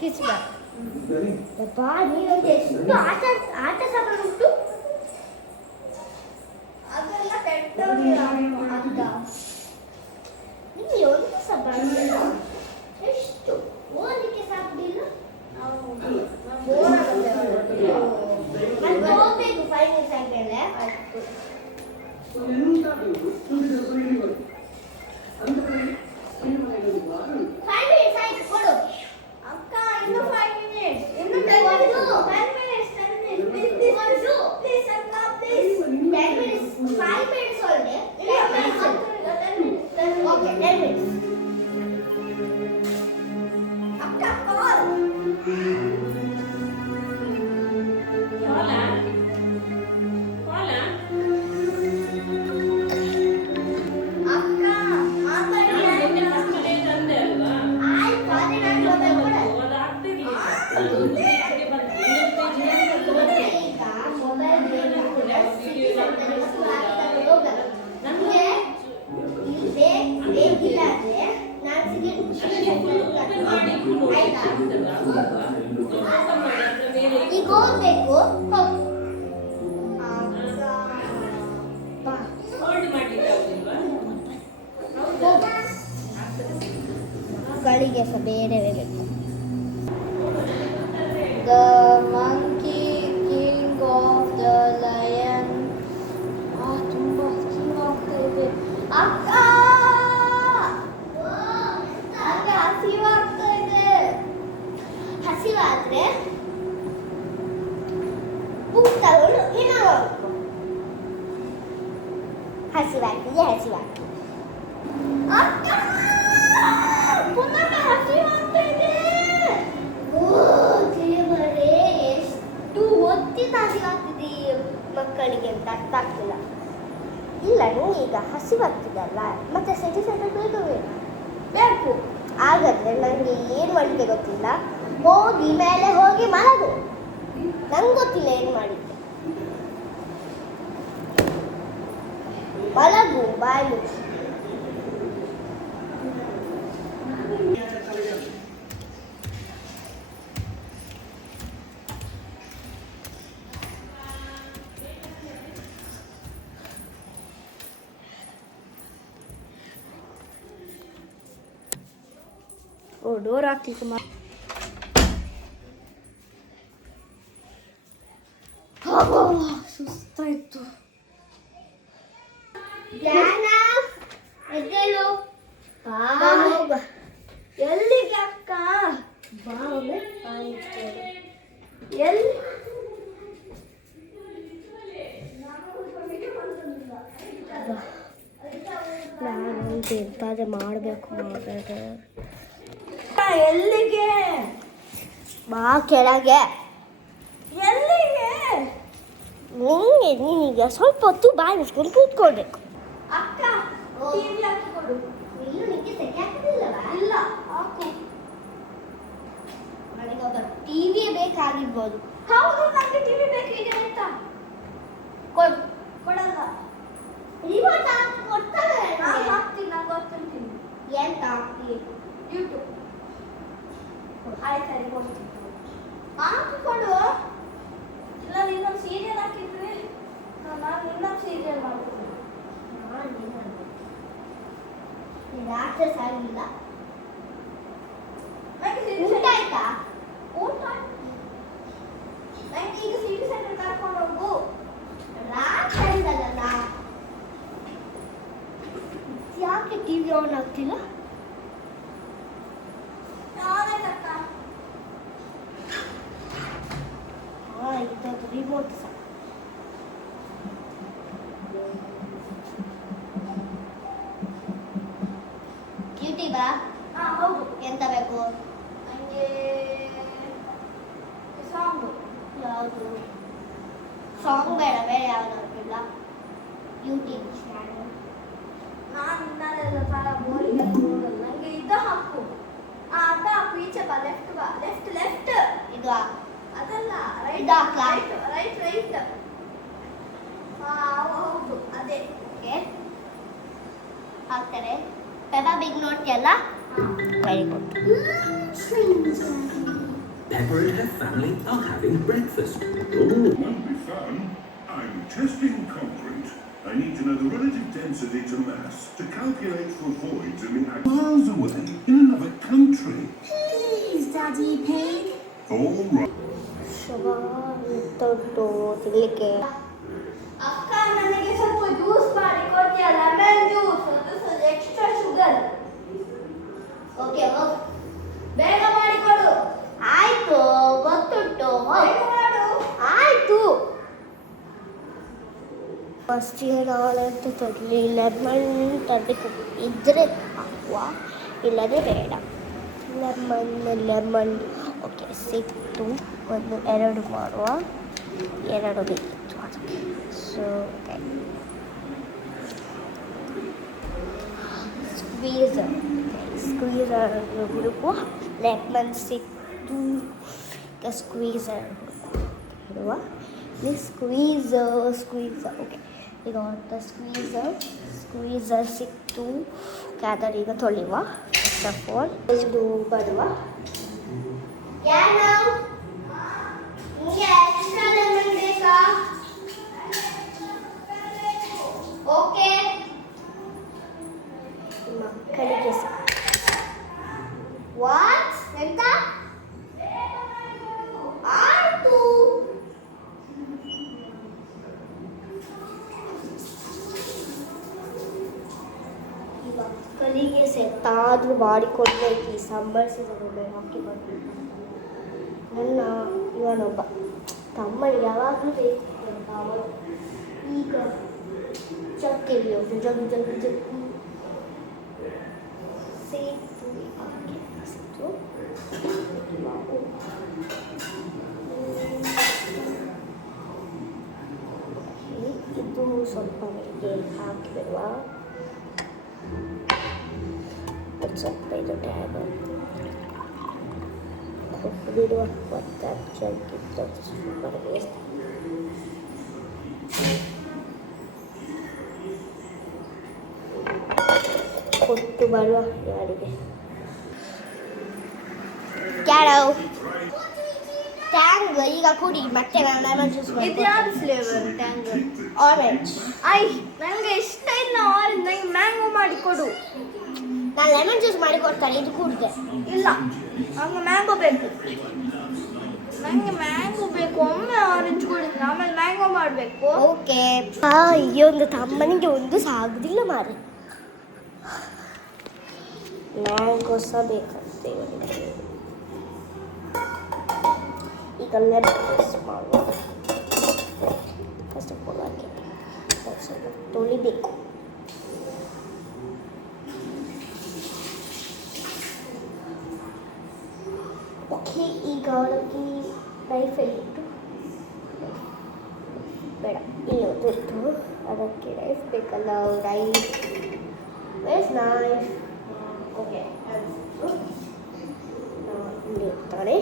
ಕಿಸ್ಬಾರ್ದು. ಯಪ್ಪ ನೀನೊಂದು ಎಷ್ಟು ಆಟ ಸಾಮಾನು ಉಂಟು ಅದೆಲ್ಲ ಪೆಟ್ರೋಲ್ ಅಂತ ನಿಮಗೆ ಒಂದು ಸಹ ಬಂದಿಲ್ಲ. ಎಷ್ಟು ಓದಲಿಕ್ಕೆ ಸಾಧ್ಯವಿಲ್ಲ. ಮತ್ತೆ ಹೋಗ್ಬೇಕು 5 ನಿಮಿಷ ಆದ್ಮೇಲೆ. ಆಯ್ತು 5 minutes ಆಯ್ತು ಕೊಡು ಅಕ್ಕ. ಇನ್ನು 5 minutes. ಇನ್ನು 10 minutes. 10 minutes. 10 minutes. Please ಅಕ್ಕ please. 10 minutes. 5 minutes only. 10 minutes. 10 minutes. Okay 10 minutes. ಅಕ್ಕ call. ಈಗ ಹೋಗ್ಬೇಕು. ಗಳಿಗೆ ಸಹ ಬೇರೆ ಬೇಕು. The monkey king of the lion. ತುಂಬ ಆಗ್ತಾ ಇದೆ ಅಕ್ಕ. ಹಸಿವಾಗ್ತಾ ಇದೆ. ಹಸಿವಾದ್ರೆ ಬುಕ್ ತಗೊಂಡು ಏನೋ ಹಸಿವಾಗ್ತಿದೆ. ಅಕ್ಕ ಪುನಃ ಹಸಿವಾಗ್ತಾ ಇದೆ. ದೇವರೇ ಎಷ್ಟು ಹೊತ್ತಿನ ಹಸಿವಾಗ್ತಿದೆ ಮಕ್ಕಳಿಗೆ ಅಂತ ಅರ್ಥ ಆಗ್ತಿಲ್ಲ. ಇಲ್ಲ ನನಗೆ ಈಗ ಹಸಿವಾಗ್ತಿದಲ್ಲ ಮತ್ತೆ ಸೆಟಿ ಬೇಕು. ಹಾಗಾದ್ರೆ ನನಗೆ ಏನು ಮಾಡಲಿಕ್ಕೆ ಗೊತ್ತಿಲ್ಲ. ಹೋಗಿ ಮೇಲೆ ಹೋಗಿ ಮಲಗು. ನಂಗೆ ಗೊತ್ತಿಲ್ಲ ಏನು ಮಾಡಿದ್ದೆ. ಮಲಗು ಬಾಯಿ ಮುಚ್ಚಿ. ಓ ಡೋರ್ ಹಾಕ್ಲಿಕ್ಕೆ ಸುಸ್ತಾಯ್ತು. ಎಲ್ಲಿಗೆ ಅಕ್ಕ? ಎಲ್ಲಿ ನಾನು ಎಂತಾದ್ರೆ ಮಾಡಬೇಕು. ಎಲ್ಲಿಗೆ? ಬಾ ಕೆಳಗೆ. ಎಲ್ಲಿಗೆ? ನೀನೀಗ ಸ್ವಲ್ಪ ಹೊತ್ತು ಬಾಯಿ ಮುಚ್ಕೊಂಡು ಕೂತ್ಕೊಳ್ಬೇಕು. ಅಕ್ಕ ಟಿವಿ ಹಾಕಿಕೊಡು. ಇನ್ನು ನಿಮಗೆ ಸೆಕೆ ಹಾಕಿದಿಲ್ಲವಾ? ಇಲ್ಲ ಹಾಕು. ನನಗೆ ಟಿವಿ ಬೇಕಾಗಿರ್ಬೋದು. ಹೌದು ನನಗೆ ಟಿವಿ ಬೇಕಿದೆ ಅಂತ ಕೊಡು. ಕೊಡಲ್ಲ. ರಿಮೋಟ್ ಹಾಕಿ ಕೊಡ್ತಾರೆ. ನಾನು ಹಾಕ್ತೀನಿ. ನಾನು ಗೊತ್ತಿರ್ತೀನಿ. ಎಂತ ಹಾಕ್ತೀನಿ? ಯೂಟ್ಯೂಬ್. ಆಯ್ತು ಸರಿ ಕೊಡ್ತೀನಿ. ಹಾಕಿಕೊಡು. ಇಲ್ಲ ಇನ್ನೊಂದು ಸೀರಿಯಲ್ ಹಾಕಿದ್ವಿ. ನಾನು ಇನ್ನೊಂದು ಸೀರಿಯಲ್ ಮಾಡ್ತೀನಿ. ರಾತ್ರಿ ಸಾಗಿಲ್ಲ. ಊಟ ಆಯ್ತಾ? ಊಟ ನಂಗೆ ಈಗ ಸಿಟಿ ಸೆಂಟರ್ ಕರ್ಕೊಂಡು ಹೋಗು. ರಾತ್ರಿ ಆಯ್ತಲ್ಲ. ಯಾಕೆ ಟಿವಿ ಆನ್ ಆಗ್ತಿಲ್ಲ? ಇದೊಂದು ರಿಮೋಟ್ ಸಹ. ಯೂಟ್ಯೂಬಾ? ಹೌದು. ಎಂತ ಬೇಕು? ನನಗೆ ಸಾಂಗು. ಯಾವುದು ಸಾಂಗ್ ಬೇಡ. ಬೇರೆ ಯಾವುದಾಗಿಲ್ಲ. YouTube channel. ನಾನು ಇನ್ನೆಲ್ಲ ಥರ ಬೋರಿಂಗ್ ನೋಡಲ್ಲ. ನನಗೆ ಇದು ಹಾಕು. ಅದು ಹಾಕು. ಈಚೆ ಬಾ. ಲೆಫ್ಟ್ ಬಾ. ಲೆಫ್ಟ್. ಇದು ಅದಲ್ಲ. ರೈಟ್. ರೈಟ್. ಹೌದು ಅದೇ. ಓಕೆ ಹಾಕ್ತಾರೆ. ಪೆಪಾ ಬಿಗ್ ನೋಡ್ತೀಯಲ್ಲ? Very good. Dreams. Pepper and her family are having breakfast. Won't be fun. I'm testing concrete. I need to know the relative density to mass to calculate for voids in the miles away in another country. Please, Daddy Pig. All right. ತಿನ್ಲಿಕ್ಕೆ ಅಕ್ಕ ನನಗೆ ಸ್ವಲ್ಪ juice ಮಾಡಿ ಕೊಡ್ತೀಯ lemon juice ಅದು extra sugar okay ಬೇಗ ಮಾಡಿಕೊಡು ಆಯ್ತು ಗೊತ್ತುಂಟು ಬೇಗ ಮಾಡು ಆಯ್ತು ಫಸ್ಟ್ ನಾಳಂತ ತರಲಿ ಲೆಮನ್ ತರಬೇಕು ಇದ್ರೆ ಹಾಕುವ ಇಲ್ಲದೆ ಬೇಡ ಲೆಮನ್ ಓಕೆ ಸಿಕ್ತು ಒಂದು ಎರಡು ಮಾಡುವ ಎರಡು ಬೇಕಿತ್ತು ಅದಕ್ಕೆ ಸೊ ಸ್ಕ್ವೀಸರ್ ಹುಡುಕುವ ಲೆಮನ್ ಸಿಕ್ತು ಈಗ ಸ್ಕ್ವೀಸರ್ ಹುಡುಕುವ ಸ್ಕ್ವೀಸರ್ ಓಕೆ ಈಗ ಸ್ಕ್ವೀಸರ್ ಸಿಕ್ತು ಅದರ ಈಗ ತೊಳೆಯುವ ಫಸ್ಟ್ ಆಫ್ ಆಲ್ ಇದು ಬರುವ ಓಕೆ ಮಕ್ಕಳಿಗೆ ವಾಟ್ ಎಂತ ಆಯ್ತು ಮಕ್ಕಳಿಗೆ ಸೆತ್ತಾದ್ರೂ ಮಾಡಿಕೊಡ್ಬೇಕು ಈ ಸಂಬಳಿಸಿದ ಹಾಕಿ ಬರ್ಬೇಕು ನನ್ನ ಇವನೊಬ್ಬ ತಮ್ಮನಿಗೆ ಯಾವಾಗಲೂ ಬೇಕು ಈಗ ಚಕ್ಕೆಗೆ ಜಗ್ಗು ಸೇತು ಸಿಕ್ತು ಇದು ಸ್ವಲ್ಪ ಬೆಳಿಗ್ಗೆ ಹಾಕಿಬಿಡುವ ಸ್ವಲ್ಪ ಇದು ಟ್ಯಾಗ್ ಕೊಟ್ಟುಬಿಡುವ ಮತ್ತು ಜಗ್ಗಿತ್ತು ಸೂಪರ್ ವೇಸ್ಟ್ ಕೊಟ್ಟು ಬರುವ ಯಾರಿಗೆ ಕ್ಯಾರವ್ ಟ್ಯಾಂಗ್ ಈಗ ಕುಡಿ ಮತ್ತೆ ನಾನು ಲೆಮನ್ ಜ್ಯೂಸ್ ಇದು ಯಾವ್ದು ಫ್ಲೇವರ್ ಟ್ಯಾಂಗ್ ಆರೆಂಜ್ ನನಗೆ ಇಷ್ಟ ಇಲ್ಲ ಆರೆಂಜ್ ನನಗೆ ಮ್ಯಾಂಗೋ ಮಾಡಿ ಕೊಡು ನಾನು ಲೆಮನ್ ಜ್ಯೂಸ್ ಮಾಡಿ ಕೊಡ್ತಾರೆ ಇದು ಕುಡಿದೆ ಇಲ್ಲ ನಂಗೆ ಮ್ಯಾಂಗೋ ಬೇಕು ನನಗೆ ಮ್ಯಾಂಗೋ ಬೇಕು ಒಮ್ಮೆ ಆರೆಂಜ್ ಕುಡಿದ್ರೆ ಆಮೇಲೆ ಮ್ಯಾಂಗೋ ಮಾಡಬೇಕು ಓಕೆ ಈ ಒಂದು ತಮ್ಮನಿಗೆ ಒಂದು ಸಾಗುದಿಲ್ಲ ಮಾರೆ ಮ್ಯಾಂಗೋ ಸಹ ಬೇಕಂತೆ ಇವನಿಗೆ ಈಗ ಲೆಮನ್ ಜ್ಯೂಸ್ ಮಾಡುವ ಫಸ್ಟ್ ಆಫ್ ಆಲ್ ಹಾಕಿ ಸ್ವಲ್ಪ ತೊಳಿಬೇಕು ಓಕೆ ಈಗ ಅವಳಿಗೆ ನೈಫಲ್ಲಿ ಇಟ್ಟು ಬೇಡ ಇಲ್ಲೊಂದು ಇತ್ತು ಅದಕ್ಕೆ ನೈಫ್ ಬೇಕಲ್ಲ ನೈಫ್ ವೇಸ್ ನೈಫ್ ಓಕೆ ಇಲ್ಲಿ ಇರ್ತಾಳೆ